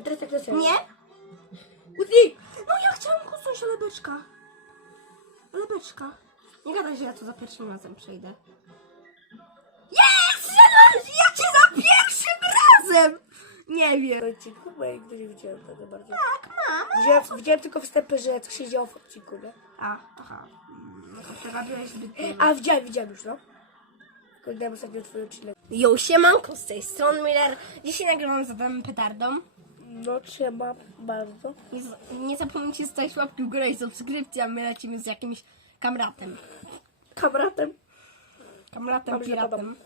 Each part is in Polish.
A teraz tak. Nie? Udnik! No ja chciałam kucnąć lebeczka. Lebeczka. Nie gadaj, że ja to za pierwszym razem przejdę. Jest! Ja cię za pierwszym razem! Nie wiem. odcinku, bo ja nigdy nie widziałem tego bardzo. Tak, mam. Widziałem, widziałem tylko wstępy, że co się działo w odcinku, nie? A, aha. Mm, No to przegapiłeś zbyt dużo. A widziałem, widziałem już, no. Oglądałem ostatnio twój odcinek. Jo, siemanko, z tej strony Miller. Dzisiaj nagrywam z Adamem Petardą. No, trzeba bardzo. Nie, z- nie zapomnijcie zostawić łapki w górę i subskrypcji, a my lecimy z jakimś kamratem. Kamratem. Kamratem, Dobrze, piratem. padam.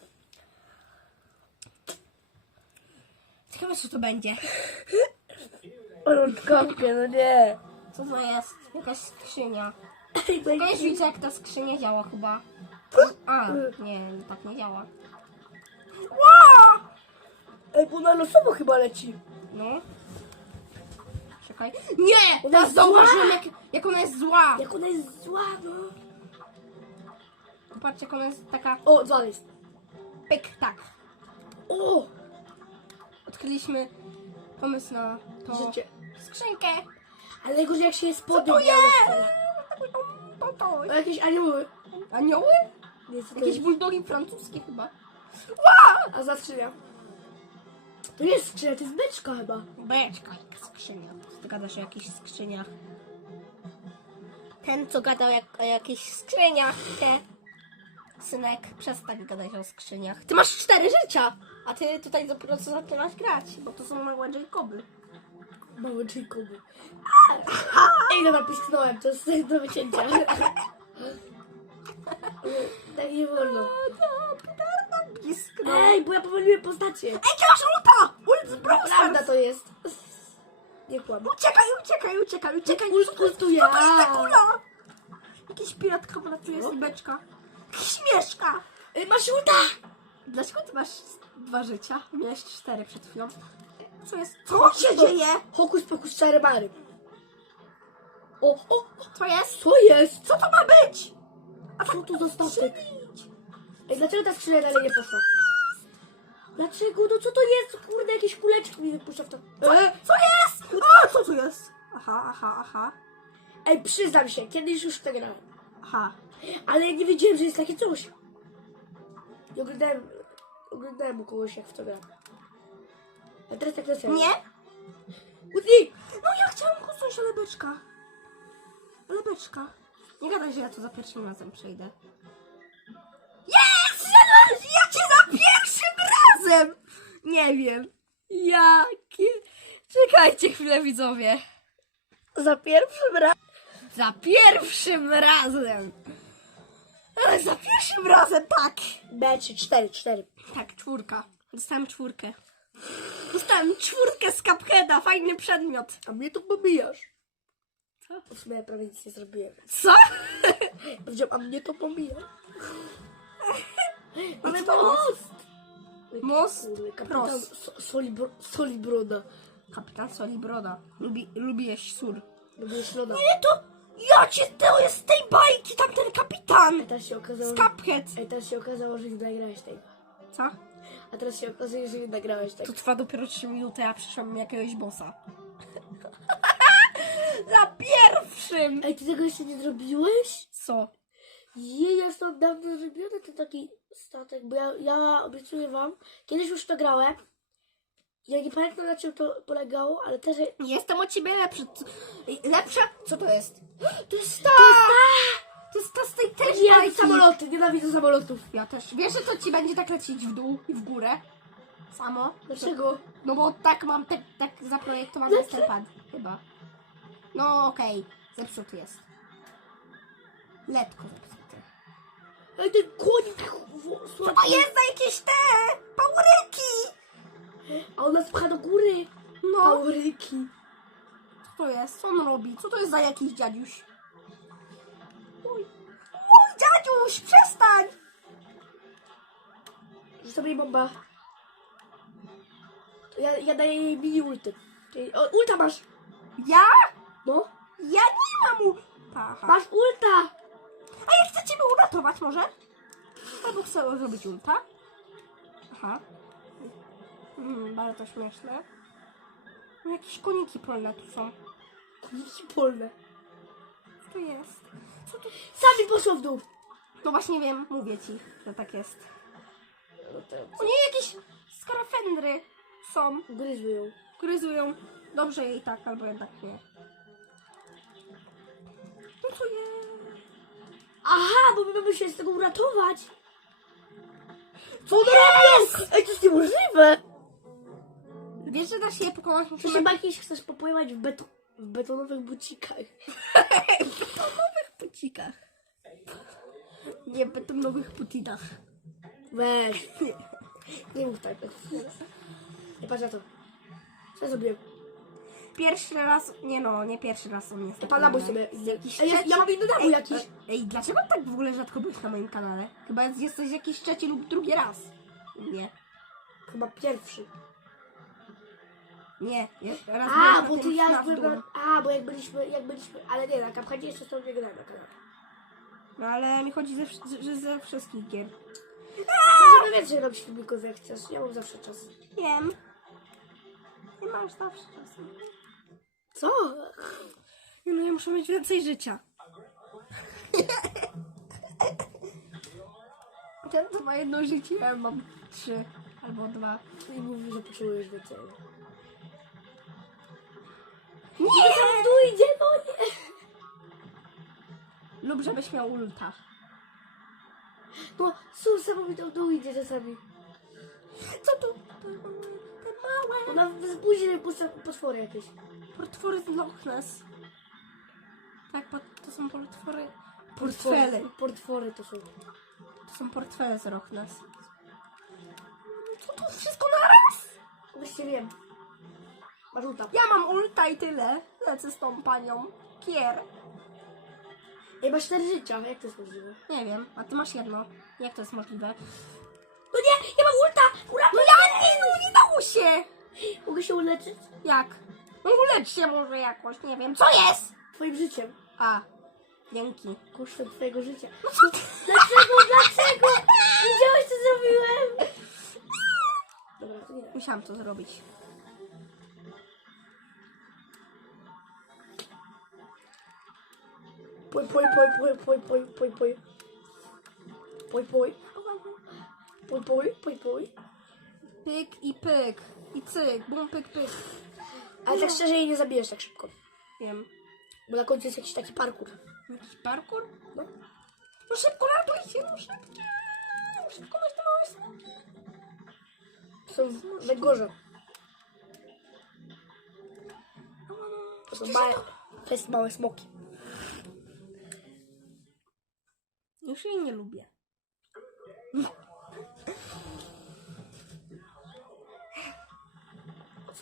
Ciekawe, co to będzie. Rączkowkie, no nie. Co to jest? Jakaś skrzynia. Już widzę, jak ta skrzynia działa chyba. A, nie, tak nie działa. Ła! Ej, bo na losowo chyba leci. No. Czekaj. Nie! Ona Teraz jest zła! zauważyłem, jak, jak ona jest zła. Jak ona jest zła, no. Patrz, jak ona jest taka... O, zła jest. Pyk, tak. O! Odkryliśmy pomysł na to... Życie. Skrzynkę. Ale najgorzej jak się jest Co spodnie to jest? wcale. To, to. O, jakieś anioły. Anioły? Nie, co to Jakieś jest? buldogi francuskie chyba. A za skrzynia. To nie jest skrzynia, to jest beczka chyba. Beczka, jaka skrzynia. Ty gadasz o jakichś skrzyniach. Ten, co gadał jak, o jakichś skrzyniach, te. Synek, przestań gadać o skrzyniach. Ty masz cztery życia! A ty tutaj dopiero co zaczynasz grać, bo to są małe Jacoby. Małe Jacoby. Ej, dobra, pisknąłem, to jest do wycięcia. tak nie wolno. Ej, bo ja pomyliłem postacie. Ej, ty masz z Brawl Prawda Stars! to jest. Nie kłam. Uciekaj, uciekaj, uciekaj, uciekaj! Jest- ultuje. Co to jest ta A. kula? Jakiś pirat chyba tu jest i beczka. Śmieszka! Ej, masz ulta! Dlaczego ty masz dwa życia? Miałeś cztery przed chwilą. Co jest? Co się dzieje? Hokus pokus czary mary. O, o, o, Co jest? co jest? Co to ma być? A Co tu statek? Przyjdź. Ej, dlaczego ta skrzynia dalej nie poszła? Dlaczego? No co to jest? Kurde, jakieś kuleczki mi wypuszcza w to. E, Co jest? O, co tu jest? Aha, aha, aha. Ej, przyznam się, kiedyś już to grałem. Aha. Ale ja nie wiedziałem, że jest takie coś. I oglądałem, oglądałem u kogoś, jak w to gra. A teraz tak serio. Nie? Udnik! No ja chciałam kucnąć lebeczka. Lebeczka. Nie gadaj, że ja to za pierwszym razem przejdę. Razem! Nie wiem. Jakie... Czekajcie chwilę, widzowie. Za pierwszym razem. Za pierwszym razem! Ale za pierwszym razem, tak! B3, 4, 4. Tak, czwórka. Dostałem czwórkę. Dostałem czwórkę z Cupheada, fajny przedmiot. A mnie to pobijasz. Co? W sumie ja prawie nic nie zrobiłem. Co? A mnie to pobija. Mamy to most. Kapitan Cross. so, soli, bro, soli broda. Kapitan Soli Broda. Lubi, lubi jeść sól. Lubię środa. Nie, to... Ja cię, to jest z tej bajki, tam ten kapitan! A teraz się okazało, Z. Cuphead. Ej, teraz się okazało, że nie nagrałeś tego. Co? A teraz się okazuje, że nie nagrałeś tego. To trwa dopiero 3 minuty, a przyszłam jakiegoś bossa. za pierwszym! Ej, ty tego jeszcze nie zrobiłeś? Co? Je, ja to dawno zrobiony ten taki statek, bo ja, ja obiecuję wam, kiedyś już to grałem. Ja nie pamiętam na czym to polegało, ale też... Jestem o ciebie lepszy. Co- Lepsza? Co to jest? To jest ta! To jest ta z tej też Ja bajki. samoloty, nienawidzę samolotów. Ja też. Wiesz, że to ci będzie tak lecieć w dół i w górę? Samo? Dlaczego? No bo tak mam, tak, tak zaprojektowany jest ten pad. Chyba. No okej. Zepsuty jest. Letko zepsuty. Ej, ten konik Co to jest za jakieś te pałryki? A ona spcha do góry. No. Pałryki. Co to jest? Co on robi? Co to jest za jakiś dziadziuś? Uj. Uj, dziadziuś, przestań! Rzucam jej bomba. To ja, ja daję jej mini ulty. Ej, O, ulta masz! Ja? No. Ja nie mam u... Aha. Masz ulta! A ja chcę ciebie uratować może? Albo chcę zrobić ulta? Aha. Mm, bardzo śmieszne. No, Jakieś koniki polne tu są. Koniki polne. Co to jest? Co to? Sami poszło w dół. No właśnie wiem, mówię ci, że tak jest. No O nie, jakieś skarafendry są. gryzły ją. Gryzują. Dobrze jej tak, albo jednak nie. Aha, bo my mamy się z tego uratować. Co ona robi? Ej, to jest niemożliwe. Wiesz, że da się je pokonać? Ty Musimy chyba jakieś chcesz popływać w, beto w betonowych bucikach. w betonowych bucikach. Nie, w betonowych putinach. Weź. Nie, nie mów tak. Nie patrz na to. Co ja zrobiłem? Pierwszy raz, nie no, nie pierwszy raz on jest. Pan nabój sobie. Jakiś Ej, ja, trzeci- ja mam inny nabój Ej, jakiś. Ej, dlaczego tak w ogóle rzadko byłeś na moim kanale? Chyba jesteś jakiś trzeci lub drugi raz. Nie, Chyba pierwszy. nie, je- raz A, byłeś bo na ty tym ja FNAF byłem. A, bo jak byliśmy, jak byliśmy... Ale nie, na Kapchanie jeszcze tobą nie grałem na kanale. No ale mi chodzi ze, wsz- że ze wszystkich gier. Możemy więcej robić filmików jak chcesz. Ja mam zawsze czas. Wiem. Nie masz zawsze czasu. Co? No, ja muszę mieć więcej życia. Ten to ma jedno życie, ja mam trzy albo dwa. I mówi, że potrzebujesz więcej. Nie! Tam w dół idzie, no nie. Lub żebyś miał ulta. No, Susa mówi, tam w dół idzie czasami. Co tu? Te małe. Ona później puszcza potwory jakieś. Portfory z Loch Ness. Tak, to są portfory. Portfele. Portfory to są. To są portfele z Loch Ness. Co tu wszystko naraz? Właśnie wiem. Masz ulta. Ja mam ulta i tyle. Lecę z tą panią. Kier. Ej, masz cztery życia. Jak to jest możliwe? Nie wiem, a ty masz jedno. Jak to jest możliwe? No nie, ja mam ulta! No ja nie, no nie dało się! Mogę się uleczyć? Jak? No ulecz się może jakoś, nie wiem. Co jest? Twoim życiem. A, dzięki. Kosztem twojego życia. No co ty? Dlaczego, dlaczego? Widziałeś co zrobiłem? Dobra, to nie. Musiałam to zrobić. Poj, poj, poj, poj, poj, poj, poj, poj. Poj, poj. Poj, poj, poj, poj. Pyk i pyk. I cyk, bum, pyk, pyk. Ale tak szczerze jej nie zabijesz tak szybko. Wiem. Bo na końcu jest jakiś taki parkour. Jakiś parkour? No. No szybko ratuj się, no szybko. Szybko masz te małe smoki. Są węgorze. To są małe, to jest małe smoki. Już jej nie lubię.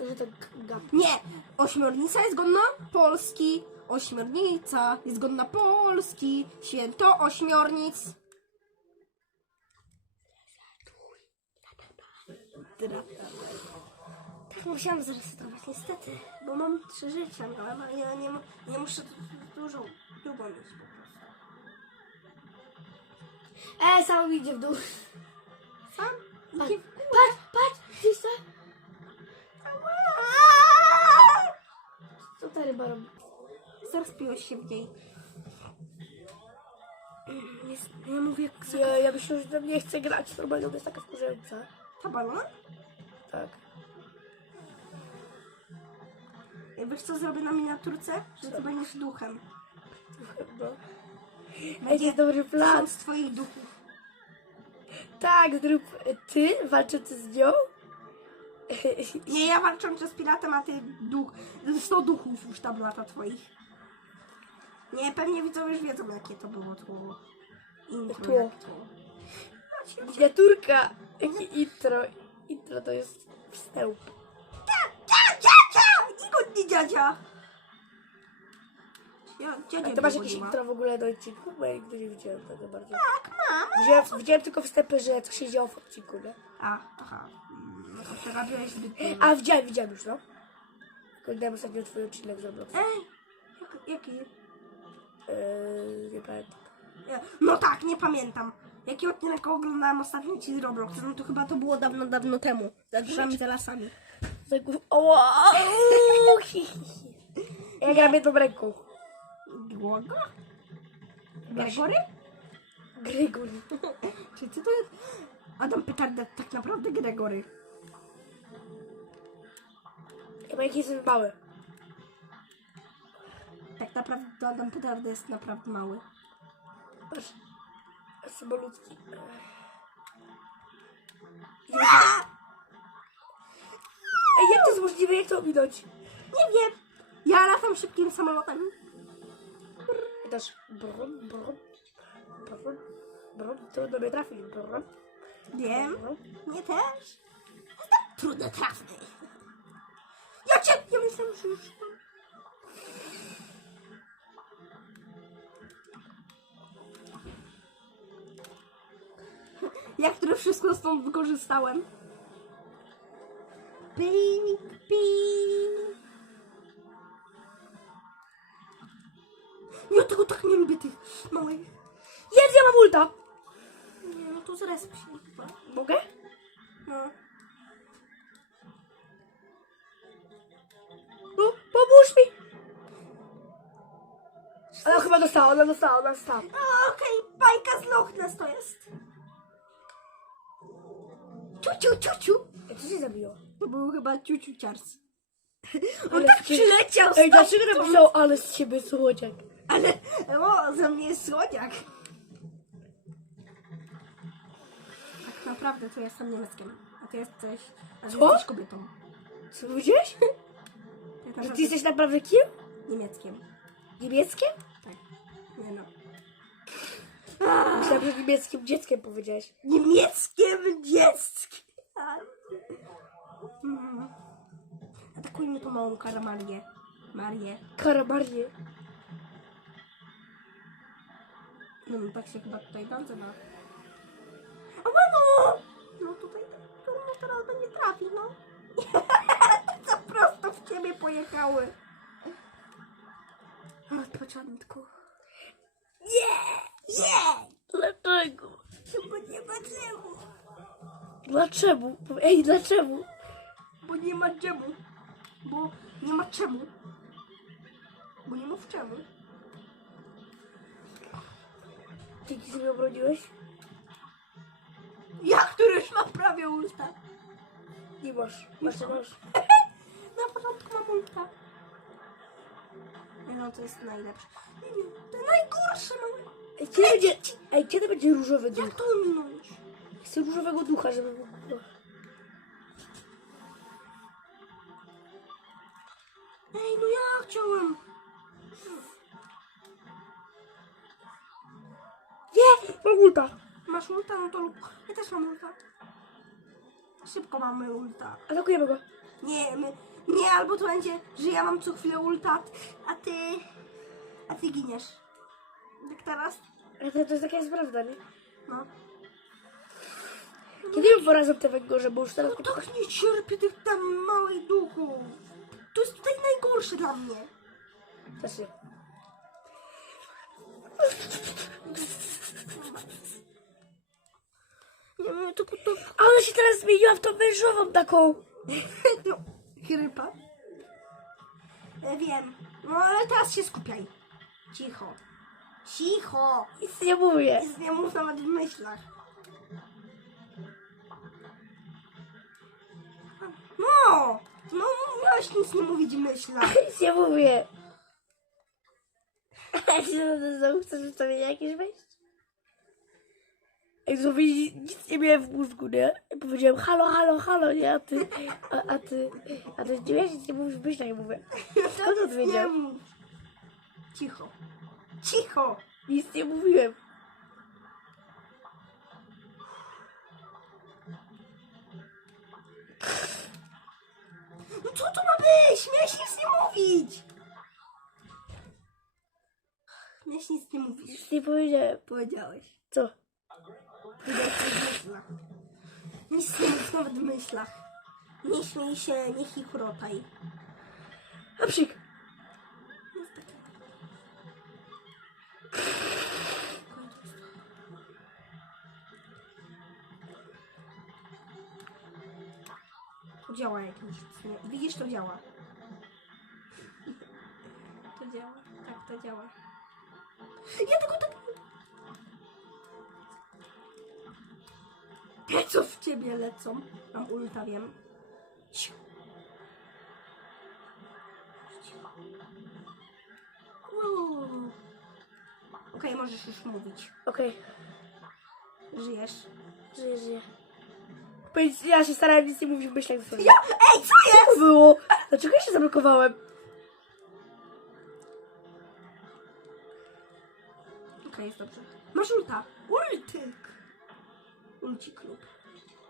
Co że to gap? Nie! Ośmiornica jest godna Polski. Ośmiornica jest godna Polski. Święto ośmiornic. Tak musiałam zresetować niestety, bo mam trzy życia miałem, a ja nie, ma- nie muszę dużo, długo mieć po prostu. E, sam idzie w dół. Sam? Patrz, Nie- patrz, patrz, widzisz to? Co ta ryba robi? Zaraz piłeś się w niej. Jest, ja mówię, jak Ja, ja myślę, że tam nie chce grać. Normalnie ona jest taka wkurzająca. ta balona? Tak. Wiesz co zrobię na miniaturce? Że ty będziesz duchem. No. Ej, to jest dobry plan. Plan z twoich duchów. Tak, zrób ty walczący z nią. Nie, ja walcząc z piratem, a ty duch. 100 duchów już tam lata twoich. Nie, pewnie widzowie już wiedzą, jakie to było tło. Intro, Tło. jak tło. Miniaturka. Jakie intro. Intro to jest wstęp. Cia! Nikodny dziadzia! Ja, dziadzia A ty masz jakieś intro w ogóle do odcinku? Bo ja nigdy nie widziałem tego bardzo. Tak, mam. Widziałem, widziałem tylko wstępy, że co się działo w odcinku, nie? A, aha. To przerabiałeś zbyt dużo. A, widziałem, widziałem już, no. Oglądałem ostatnio twój odcinek z Robloxa. Ej! Jak, jaki? Eee, nie pamiętam. No tak, nie pamiętam. Jaki odcinek oglądałem ostatnio ci z Roblox? No to chyba to było dawno, dawno temu. Za grzami, za lasami. staków. Oła! Ja gram jedną ręką. Dłogo? Gregory? Grygul. Czy co to jest? Adam Petarda tak naprawdę Gregory. Chyba jaki jest mały. Tak naprawdę to Adam Petarda jest naprawdę mały. Patrz. Jest malutki. Ej, jak to jest możliwe? Jak to ominąć? Nie wiem. Ja latam szybkim samolotem. I też brum, brum, brum, brum. Trudno mnie trafić. Brum, Wiem. brum. Nie też. Jestem trudno trafny. Ja cię... Ja które wszystko stąd wykorzystałem. Ping, ping. Ja tego tak nie lubię tych małych. Jest, ja mam ulta! Nie, no to zresp się chyba. Mogę? No. Pomóż mi! Ona chyba dostała, ona dostała, ona dostała. A, Okej, bajka z Loch Ness to jest. Ciuciu, ciuciu. Ej, co się zabiło? To był chyba ciuciu ciars. On Ale tak cie- przyleciał Ej, stąd, dlaczego napisał, ale z ciebie słodziak? Ale, o, za mnie jest słodziak. Tak naprawdę to ja jestem niemieckiem. A ty jesteś, a ty Co? jesteś kobietą. Co powiedziałeś? Ty Że ty jesteś naprawdę kim? niemieckiem. Niemieckiem? Tak. Nie no. Myślałem, że niemieckim dzieckiem powiedziałeś. Niemieckiem dzieckiem. Mhm. Atakujmy tą małą karamarię. Marię. Karamarnie. No, no tak się chyba tutaj nazywa. A no! No tutaj to no teraz będzie trafi, no. Pojechały. Od początku. Nie! Nie! Dlaczego? Bo nie ma czemu. Dlaczego? Ej, dlaczego? Bo nie ma czemu. Bo nie ma czemu. Bo nie mów czemu. Dzięki sobie obroniłeś? Ja, który już ma prawie ulta. Nie masz. Masz, nie masz. No, to jest najlepsze. Nie, nie, to najgorsze mam. Ej, kiedy będzie, ej, kiedy będzie różowy Jak duch? to minąć? Chcę różowego ducha, żeby mógł... Ej, no ja chciałem. Nie! Mam ulta! Masz ulta? No to lub. Ja też mam ulta. Szybko mamy ulta. Atakujemy go. Nie, my, nie, albo to będzie, że ja mam co chwilę ulta, a ty, a ty giniesz. Tak teraz? Ale to, to jest taka jest prawda, nie? No. Kiedy ją porazem te węgorze, bo już teraz... No tak nie cierpię tych tam małych duchów. To jest tutaj najgorsze dla mnie. Też nie. Nie wiem, tylko to... A ona się teraz zmieniła w tą wężową taką. no chrypa. Ja wiem. No ale teraz się skupiaj. Cicho. Cicho. Nic nie mówię. Nic nie mów nawet w myślach. No! No, miałeś nic nie mówić w myślach. Nic nie mówię. A ty znowu chcesz ustawienia jakieś wejść? Jak to powiedzieć, nic nie miałem w mózgu, nie? I powiedziałem halo, halo, halo, nie? A ty, a, a ty, a ty nie wiesz, nic nie mówisz myślach, ja mówię. Skąd on nie wiedział? mów. Cicho. Cicho. Nic nie mówiłem. No co to ma być? Miałeś nic nie mówić. Miałeś nic nie mówić. Nic nie powiedziałem. Powiedziałeś. Co? Nic nie mów nawet w myślach. Nie śmiej się, nie chichrotaj. A psik. Działa jakimś działa. To działa, tak to działa. Ja tylko tak... Pieców w ciebie lecą. Mam ulta, wiem. Cicho. Uuu. Okej, możesz już mówić. Okej, Żyjesz. żyję, żyję. Powiedz, ja się starałem nic nie mówić w myślach ze. Ja? Ej, co jest? Co było? Dlaczego ja się zablokowałem? Okej, jest dobrze. Masz ulta. Ultyk. Ulci klub.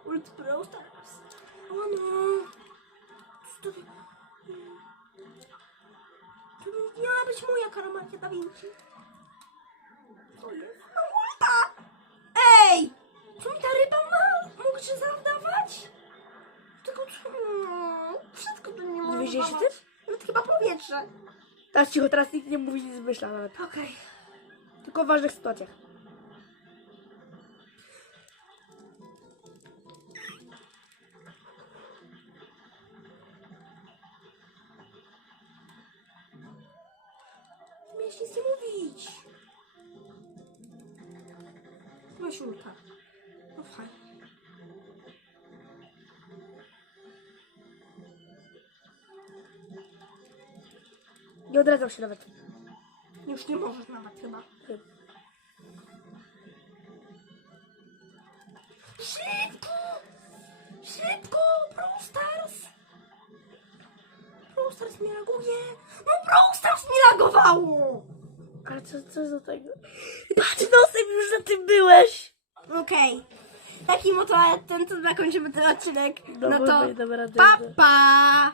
Ult Brawl Stars. O no. Co to... To nie miała być moja karamarka da Vinci. Co jest? Mam ulta! Ej! Co mi ta ryba ma? Mogę się zawdawać? Tylko co? No, Wszystko to nie może Dowiedziałeś się dawać. Nawet chyba powietrze. Teraz cicho, teraz nikt nie mówi nic myśla nawet. Okej. Tylko w ważnych sytuacjach. Masz ulta. No fajnie. Nie odradzam się nawet. Już nie możesz nawet chyba. Szybko! Szybko! Brawl Stars! Brawl Stars mi laguje! No Brawl Stars mi lagowało! Ale co, co do tego? Patrz, nosem już na tym byłeś! Okej. Takim oto ten, to zakończymy ten odcinek. No, No to rady. pa pa!